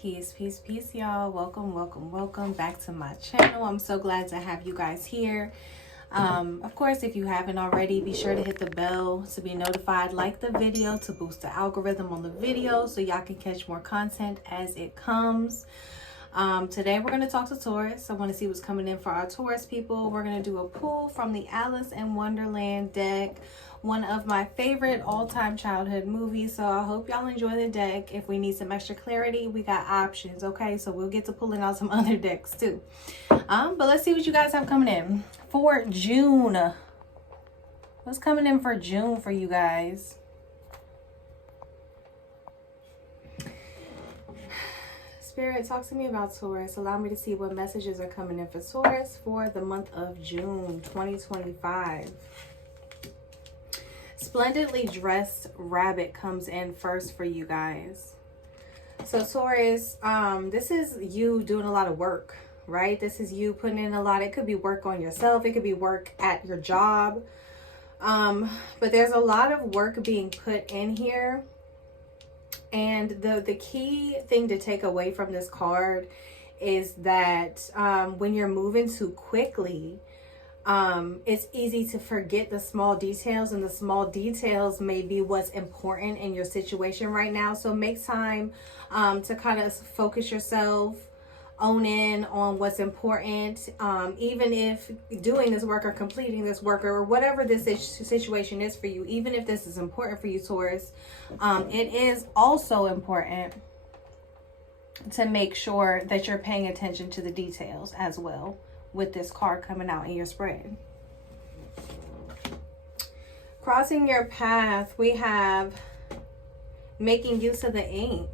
Peace, peace, peace, y'all. Welcome back to my channel. I'm so glad to have you guys here. Of course, if you haven't already, be sure to hit the bell to be notified. Like the video to boost the algorithm on the video so y'all can catch more content as it comes. Today we're going to talk to Taurus. I want to see what's coming in for our Taurus people. We're going to do a pull from the Alice in Wonderland deck, one of my favorite all-time childhood movies. So I hope y'all enjoy the deck. If we need some extra clarity, we got options, okay? So we'll get to pulling out some other decks too. But let's see what you guys have coming in for June. What's coming in for June for you guys? Spirit, talk to me about Taurus. Allow me to see what messages are coming in for Taurus for the month of June 2025. Splendidly Dressed Rabbit comes in first for you guys. So Taurus, this is you doing a lot of work, right? This is you putting in a lot. It could be work on yourself. It could be work at your job. But there's a lot of work being put in here. And the key thing to take away from this card is that when you're moving too quickly, it's easy to forget the small details, and the small details may be what's important in your situation right now. So make time to kind of focus yourself, own in on what's important, even if doing this work or completing this work or whatever this situation is for you. Even if this is important for you, Taurus, it is also important to make sure that you're paying attention to the details as well with this card coming out in your spread. Crossing your path, we have making use of the ink.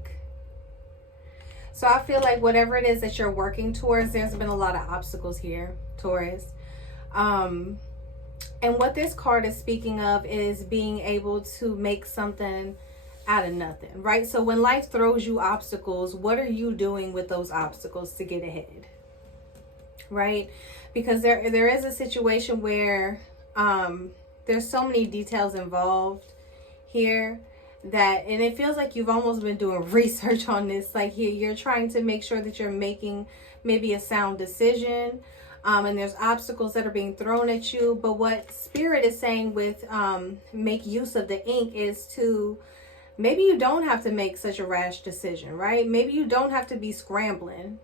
So I feel like whatever it is that you're working towards, there's been a lot of obstacles here, Taurus. And what this card is speaking of is being able to make something out of nothing, right? So when life throws you obstacles, what are you doing with those obstacles to get ahead, right? Because there is a situation where there's so many details involved here, and it feels like you've almost been doing research on this. Like you're trying to make sure that you're making maybe a sound decision, and there's obstacles that are being thrown at you. But what Spirit is saying with make use of the ink is to, maybe you don't have to make such a rash decision, right? Maybe you don't have to be scrambling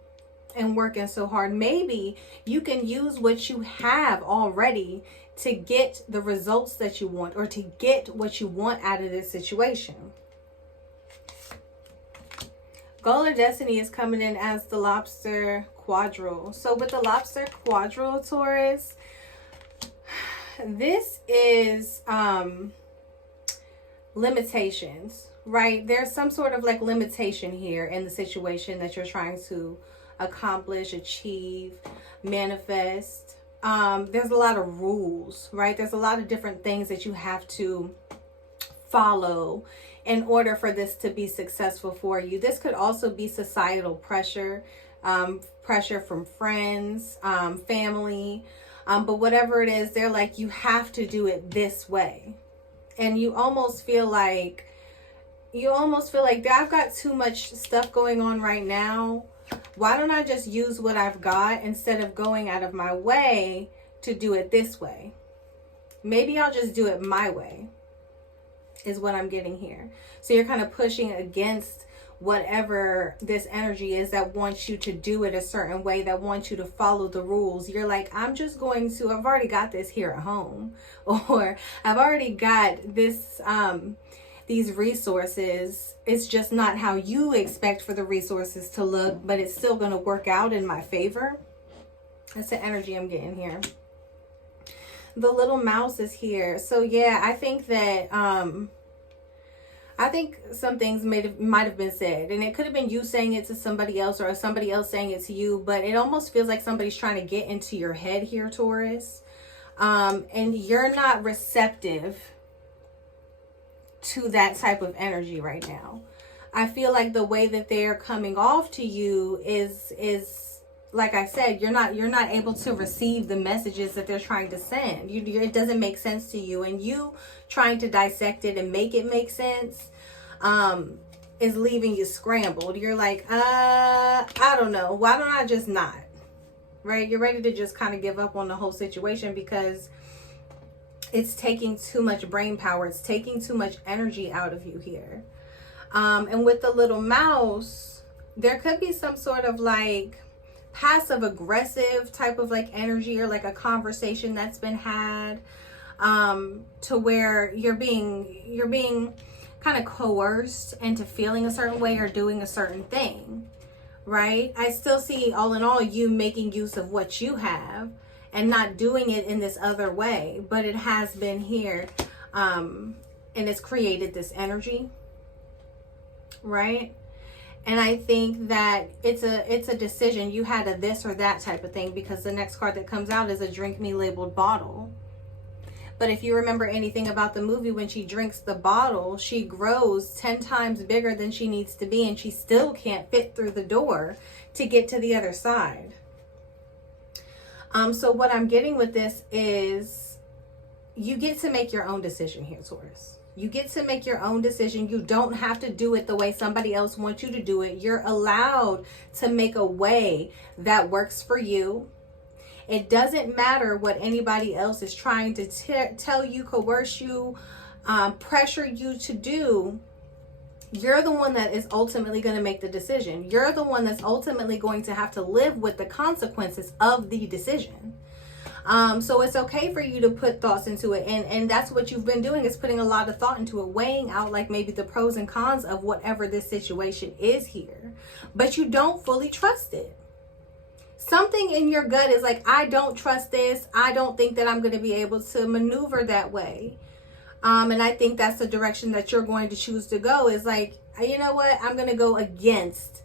and working so hard. Maybe you can use what you have already to get the results that you want, or to get what you want out of this situation. Goal of Destiny is coming in as the Lobster Quadrille. So with the Lobster Quadrille, Taurus, this is limitations, right? There's some sort of like limitation here in the situation that you're trying to accomplish, achieve, manifest. There's a lot of rules, right? There's a lot of different things that you have to follow in order for this to be successful for you. This could also be societal pressure, pressure from friends, family, but whatever it is, they're like, you have to do it this way. And you almost feel like I've got too much stuff going on right now. Why don't I just use what I've got instead of going out of my way to do it this way? Maybe I'll just do it my way, is what I'm getting here. So you're kind of pushing against whatever this energy is that wants you to do it a certain way, that wants you to follow the rules. You're like, I've already got this here at home, or I've already got this, these resources. It's just not how you expect for the resources to look, but it's still going to work out in my favor. That's the energy I'm getting here. The little mouse is here. So yeah, I think that I think some things might have been said, and it could have been you saying it to somebody else, or somebody else saying it to you, but it almost feels like somebody's trying to get into your head here, Taurus, and you're not receptive to that type of energy right now. I feel like the way that they're coming off to you is like I said, you're not able to receive the messages that they're trying to send. It doesn't make sense to you, and you trying to dissect it and make it make sense is leaving you scrambled. You're like, I don't know. Why don't I just not? Right? You're ready to just kind of give up on the whole situation because it's taking too much brain power. It's taking too much energy out of you here. And with the little mouse, there could be some sort of like passive aggressive type of like energy, or like a conversation that's been had, to where you're being kind of coerced into feeling a certain way or doing a certain thing, right? I still see, all in all, you making use of what you have and not doing it in this other way, but it has been here, and it's created this energy, right? And I think that it's a decision. You had a this or that type of thing, because the next card that comes out is a drink me labeled bottle. But if you remember anything about the movie, when she drinks the bottle, she grows 10 times bigger than she needs to be, and she still can't fit through the door to get to the other side. So what I'm getting with this is you get to make your own decision here, Taurus. You get to make your own decision. You don't have to do it the way somebody else wants you to do it. You're allowed to make a way that works for you. It doesn't matter what anybody else is trying to tell you, coerce you, pressure you to do. You're the one that is ultimately going to make the decision. You're the one that's ultimately going to have to live with the consequences of the decision. So it's okay for you to put thoughts into it. And that's what you've been doing, is putting a lot of thought into it, weighing out like maybe the pros and cons of whatever this situation is here. But you don't fully trust it. Something in your gut is like, I don't trust this. I don't think that I'm going to be able to maneuver that way. And I think that's the direction that you're going to choose to go, is like, you know what? I'm going to go against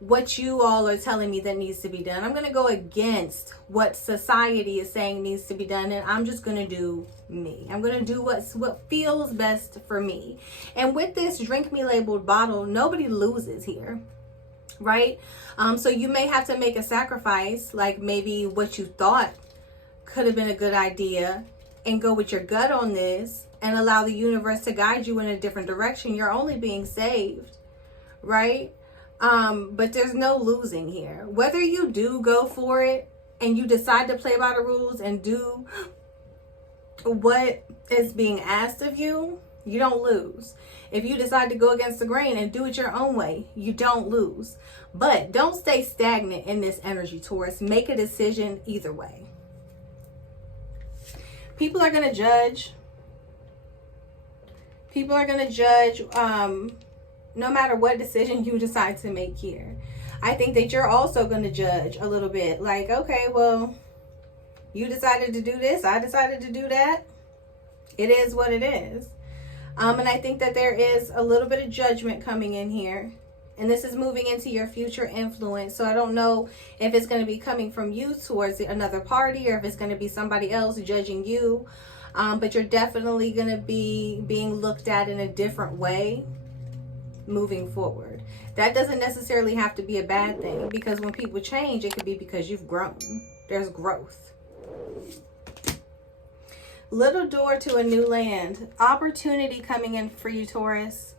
what you all are telling me that needs to be done. I'm going to go against what society is saying needs to be done. And I'm just going to do me. I'm going to do what feels best for me. And with this drink me labeled bottle, nobody loses here. Right? So you may have to make a sacrifice, like maybe what you thought could have been a good idea, and go with your gut on this and allow the universe to guide you in a different direction. You're only being saved, right? But there's no losing here. Whether you do go for it and you decide to play by the rules and do what is being asked of you, you don't lose. If you decide to go against the grain and do it your own way, you don't lose. But don't stay stagnant in this energy, Taurus. Make a decision either way. People are going to judge. People are going to judge no matter what decision you decide to make here. I think that you're also going to judge a little bit. Like, okay, well, you decided to do this. I decided to do that. It is what it is. And I think that there is a little bit of judgment coming in here. And this is moving into your future influence. So I don't know if it's going to be coming from you towards another party, or if it's going to be somebody else judging you. But you're definitely going to be being looked at in a different way moving forward. That doesn't necessarily have to be a bad thing, because when people change, it could be because you've grown. There's growth. Little door to a new land. Opportunity coming in for you, Taurus.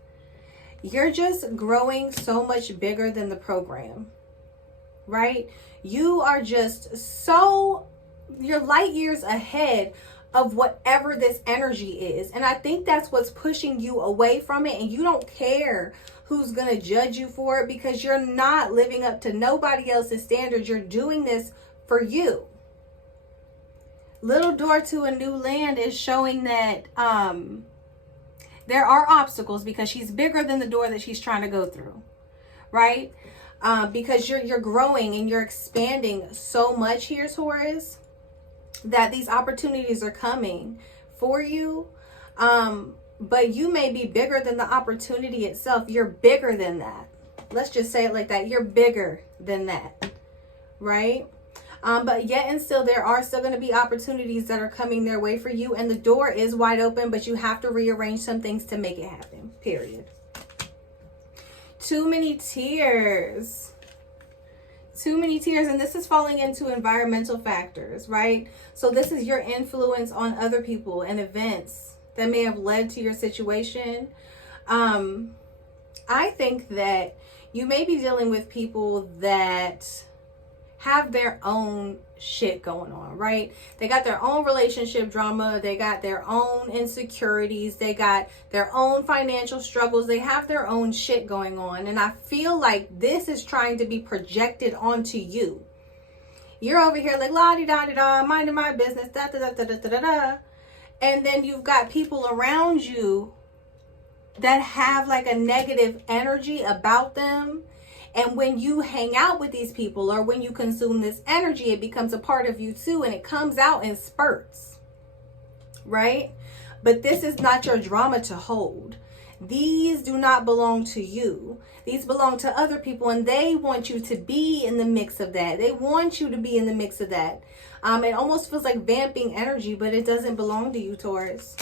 You're just growing so much bigger than the program, right? You are just so, you're light years ahead of whatever this energy is. And I think that's what's pushing you away from it. And you don't care who's going to judge you for it, because you're not living up to nobody else's standards. You're doing this for you. Little door to a new land is showing that there are obstacles, because she's bigger than the door that she's trying to go through, right? Because you're growing and you're expanding so much here, Taurus, that these opportunities are coming for you. But you may be bigger than the opportunity itself. You're bigger than that. Let's just say it like that. You're bigger than that, right? But yet and still, there are still going to be opportunities that are coming their way for you. And the door is wide open, but you have to rearrange some things to make it happen, period. Too many tears. Too many tears. And this is falling into environmental factors, right? So this is your influence on other people and events that may have led to your situation. I think that you may be dealing with people that have their own shit going on, right? They got their own relationship drama. They got their own insecurities. They got their own financial struggles. They have their own shit going on. And I feel like this is trying to be projected onto you. You're over here like la-di-da-di-da, minding my business, da-da-da-da-da-da-da. And then you've got people around you that have like a negative energy about them. And when you hang out with these people or when you consume this energy, it becomes a part of you too. And it comes out in spurts, right? But this is not your drama to hold. These do not belong to you. These belong to other people, and they want you to be in the mix of that. They want you to be in the mix of that. It almost feels like vamping energy, but it doesn't belong to you, Taurus.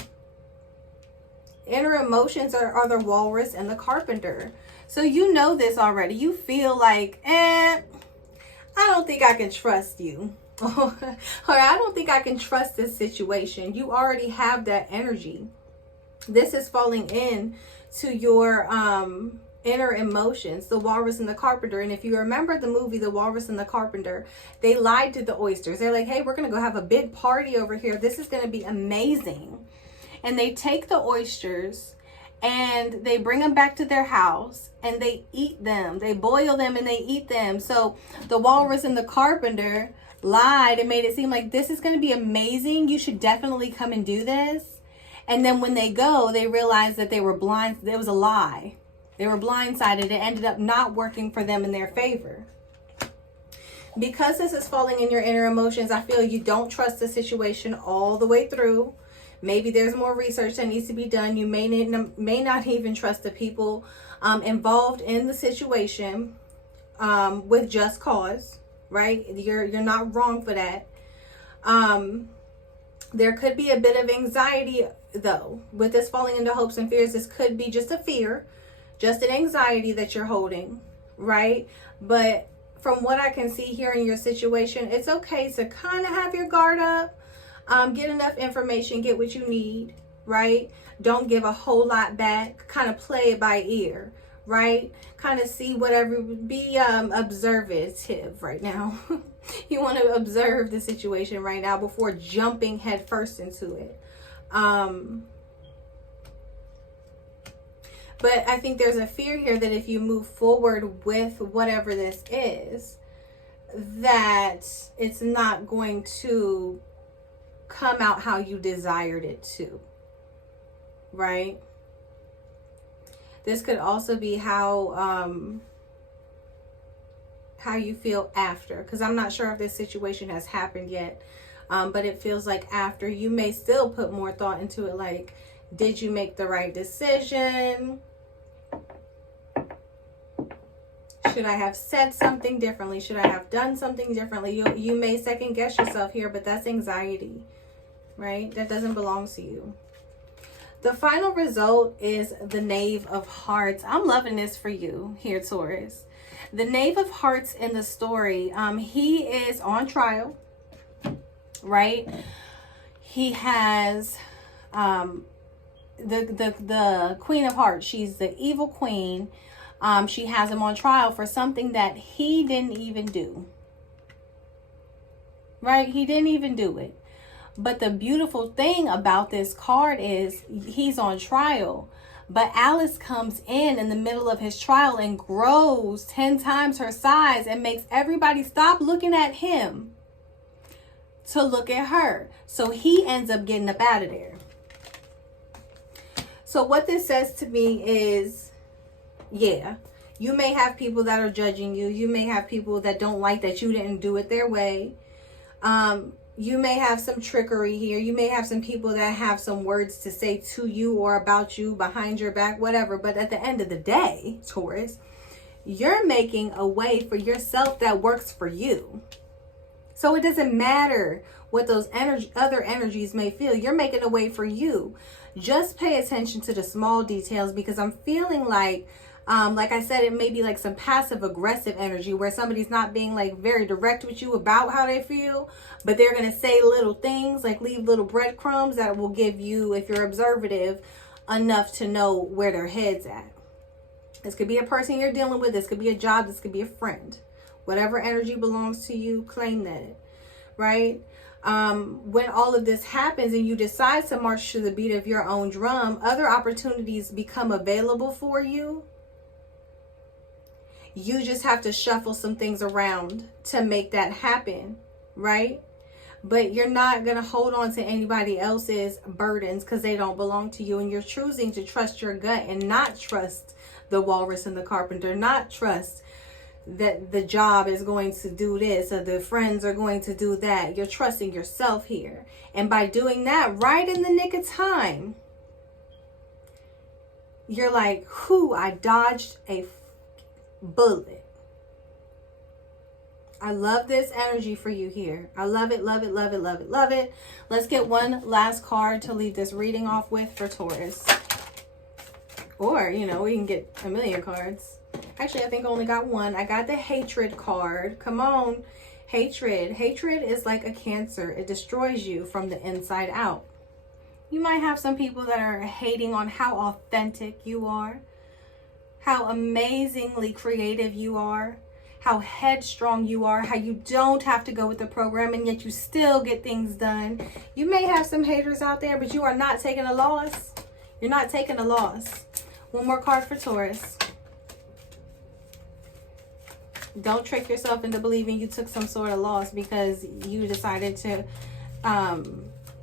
Inner emotions are the walrus and the carpenter. So you know this already. You feel like, I don't think I can trust you. Or I don't think I can trust this situation. You already have that energy. This is falling in to your inner emotions, the walrus and the carpenter. And if you remember the movie, The Walrus and the Carpenter, they lied to the oysters. They're like, hey, we're going to go have a big party over here. This is going to be amazing. And they take the oysters and they bring them back to their house and they eat them. They boil them and they eat them. So the walrus and the carpenter lied and made it seem like this is going to be amazing. You should definitely come and do this. And then when they go, they realize that they were blind. It was a lie. They were blindsided. It ended up not working for them in their favor. Because this is falling in your inner emotions, I feel you don't trust the situation all the way through. Maybe there's more research that needs to be done. You may not even trust the people involved in the situation with just cause, right? You're not wrong for that. There could be a bit of anxiety, though. With this falling into hopes and fears, this could be just a fear, just an anxiety that you're holding, right? But from what I can see here in your situation, it's okay to kind of have your guard up. Get enough information, get what you need, right? Don't give a whole lot back. Kind of play it by ear, right? Kind of see whatever, be observative right now. You want to observe the situation right now before jumping headfirst into it. But I think there's a fear here that if you move forward with whatever this is, that it's not going to come out how you desired it to, right? This could also be how you feel after, because I'm not sure if this situation has happened yet, but it feels like after. You may still put more thought into it, like, did you make the right decision? Should I have said something differently? Should I have done something differently? You may second guess yourself here, but that's anxiety, right? That doesn't belong to you. The final result is the Knave of Hearts. I'm loving this for you here, Taurus. The Knave of Hearts in the story, he is on trial, right? He has the Queen of Hearts. She's the evil queen. She has him on trial for something that he didn't even do, right? He didn't even do it. But the beautiful thing about this card is he's on trial, but Alice comes in the middle of his trial and grows 10 times her size and makes everybody stop looking at him to look at her. So he ends up getting up out of there. So what this says to me is, yeah, you may have people that are judging you. You may have people that don't like that you didn't do it their way. You may have some trickery here. You may have some people that have some words to say to you or about you behind your back, whatever. But at the end of the day, Taurus, you're making a way for yourself that works for you. So it doesn't matter what those other energies may feel. You're making a way for you. Just pay attention to the small details, because I'm feeling like I said, it may be like some passive aggressive energy where somebody's not being like very direct with you about how they feel, but they're going to say little things, like leave little breadcrumbs that will give you, if you're observative enough to know where their head's at. This could be a person you're dealing with. This could be a job. This could be a friend. Whatever energy belongs to you, claim that, right? When all of this happens and you decide to march to the beat of your own drum, other opportunities become available for you. You just have to shuffle some things around to make that happen, right? But you're not going to hold on to anybody else's burdens because they don't belong to you. And you're choosing to trust your gut and not trust the walrus and the carpenter, not trust that the job is going to do this or the friends are going to do that. You're trusting yourself here. And by doing that right in the nick of time, you're like, whew, I dodged a bullet. I love this energy for you here. I love it, love it, love it, love it, love it. Let's get one last card to leave this reading off with for Taurus. Or, you know, we can get a million cards. Actually, I think I only got one. I got the hatred card. Come on. Hatred. Hatred is like a cancer. It destroys you from the inside out. You might have some people that are hating on how authentic you are, how amazingly creative you are, how headstrong you are, how you don't have to go with the program and yet you still get things done. You may have some haters out there, but you are not taking a loss. You're not taking a loss. One more card for Taurus. Don't trick yourself into believing you took some sort of loss because you decided to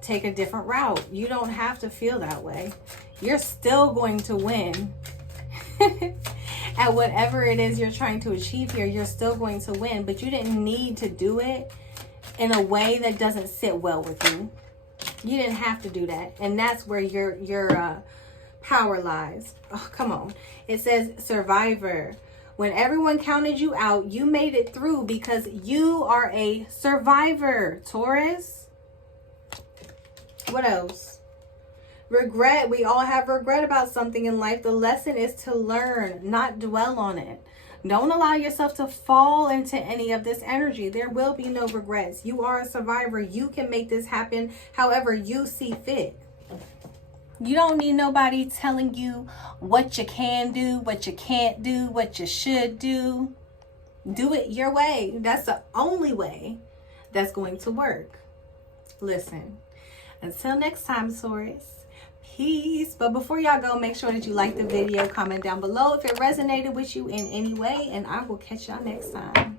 take a different route. You don't have to feel that way. You're still going to win. At whatever it is you're trying to achieve here, you're still going to win. But you didn't need to do it in a way that doesn't sit well with you. You didn't have to do that. And that's where your power lies. Oh, come on. It says survivor. When everyone counted you out, you made it through because you are a survivor, Taurus. What else? Regret. We all have regret about something in life. The lesson is to learn, not dwell on it. Don't allow yourself to fall into any of this energy. There will be no regrets. You are a survivor. You can make this happen however you see fit. You don't need nobody telling you what you can do, what you can't do, what you should do. Do it your way. That's the only way that's going to work. Listen, until next time, Taurus, peace. But before y'all go, make sure that you like the video, comment down below if it resonated with you in any way, and I will catch y'all next time.